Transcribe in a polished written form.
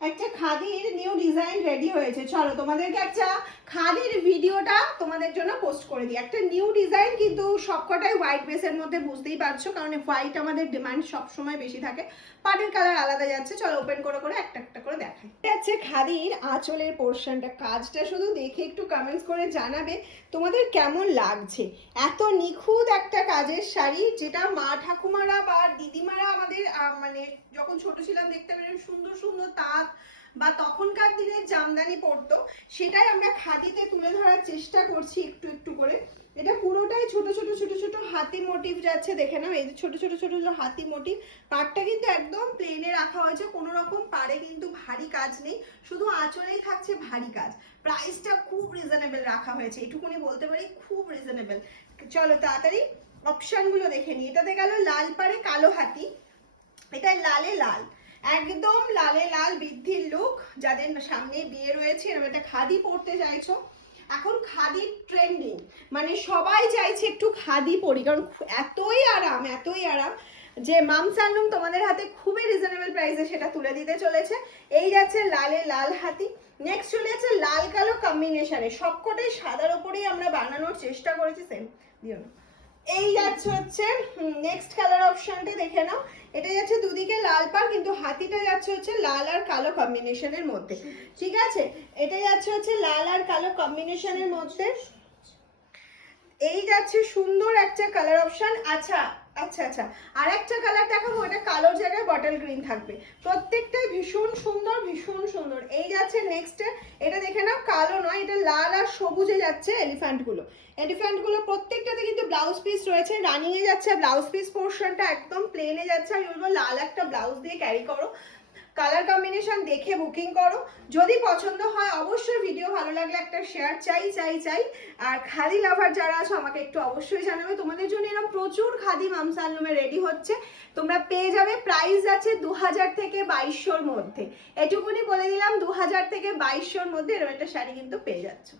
একটা খাদির new design ready হয়েছে, চলো তোমাদেরকে একটা খাদির ভিডিওটা তোমাদের জন্য পোস্ট করে দিই। একটা নিউ ডিজাইন, কিন্তু সবকটাই হোয়াইট বেসের মধ্যে, বুঝতেই পারছো, কারণ হোয়াইট আমাদের ডিমান্ড সবসময় বেশি থাকে। পাটের কালার আলাদা যাচ্ছে, চলো ওপেন করে করে একটা একটা করে দেখাই। যাচ্ছে খাদির আঁচলের পোর্শনটা, কাজটা শুধু দেখে একটু কমেন্টস করে জানাবে তোমাদের কেমন লাগছে। এত নিখুঁত একটা কাজের শাড়ি, যেটা মা ঠাকুমারা বা দিদিমারা আমাদের মানে যখন ছোট ছিলাম দেখতে পেলাম সুন্দর সুন্দর তাঁত বা তখনকার দিনের জামদানি পরতো, সেটাই আমরা খাদিতে তুলে ধরার চেষ্টা করছি একটু একটু করে। এটা পুরোটাই ছোট ছোট ছোট ছোট হাতি মোটিভ যাচ্ছে, দেখে নাও এই যে ছোট ছোট ছোট ছোট হাতি মোটিভ। পাড়টা কিন্তু একদম প্লেনে রাখা হয়েছে, কোনো রকম পাড়ে কিন্তু ভারী কাজ নেই, শুধু আঁচলেই থাকছে ভারী কাজ। প্রাইসটা খুব রিজনেবল রাখা হয়েছে, এটুকুনি বলতে পারি, খুব রিজনেবল। চলো তাড়াতাড়ি অপশনগুলো দেখে নিই। এটাতে গেল লাল পাড়ে কালো হাতি, এটা লালে লাল, একদম লালে লাল বৃদ্ধির লুক। যাদের সামনে বিয়ে রয়েছে, এরকম একটা খাদি পরতে চাইছো, এখন খাদি ট্রেন্ডিং, মানে সবাই চাইছে একটু খাদি পরি, কারণ এতই আরাম এতই আরাম যে মামসান্নুম তোমাদের হাতে খুবই রিজনেবল প্রাইসে সেটা তুলে দিতে চলেছে। এই যাচ্ছে লালে লাল হাতি। নেক্সট চলে যাচ্ছে লাল কালো কম্বিনেশনে, সবকটাই সাদার ওপরেই আমরা বানানোর চেষ্টা করেছি, সেম দিও না। এই যাচ্ছে হচ্ছে নেক্সট কালার অপশনটা দেখে নাও, এটা যাচ্ছে দুদিকে লাল পাড়, কিন্তু হাতিটা যাচ্ছে হচ্ছে লাল আর কালো কম্বিনেশনের মধ্যে, ঠিক আছে? এটা যাচ্ছে হচ্ছে লাল আর কালো কম্বিনেশনের মধ্যে। এই যাচ্ছে সুন্দর একটা কালার অপশন। আচ্ছা আচ্ছা আচ্ছা, আর একটা কালার দেখাবো, এটা কালোর জায়গায় বটল গ্রিন থাকবে, প্রত্যেকটাই ভীষণ সুন্দর ভীষণ সুন্দর। এই যাচ্ছে নেক্সট, এটা দেখে নাও, কালো নয়, এটা লাল আর সবুজে যাচ্ছে এলিফ্যান্টগুলো। এলিফ্যান্টগুলো প্রত্যেকটাতে কিন্তু ব্লাউজ পিস রয়েছে, রানিংয়ে যাচ্ছে, ব্লাউজ পিস পোর্শনটা একদম প্লেনে যাচ্ছে। আমি বলবো লাল একটা ব্লাউজ দিয়ে ক্যারি করো, কালার কম্বিনেশন দেখে বুকিং করো। যদি পছন্দ হয় অবশ্যই, ভিডিও ভালো লাগলে একটা শেয়ার চাই চাই চাই। আর খাদি লাভার যারা আছো আমাকে একটু অবশ্যই জানাবে, তোমাদের জন্য এরকম প্রচুর খাদি মামসান্নুমে রেডি হচ্ছে, তোমরা পেয়ে যাবে। প্রাইস আছে 2000 থেকে 2200-র মধ্যে, এটুকুনি বলে দিলাম, 2000 থেকে 2200-র মধ্যে এরকম একটা শাড়ি কিন্তু পেয়ে যাচ্ছ।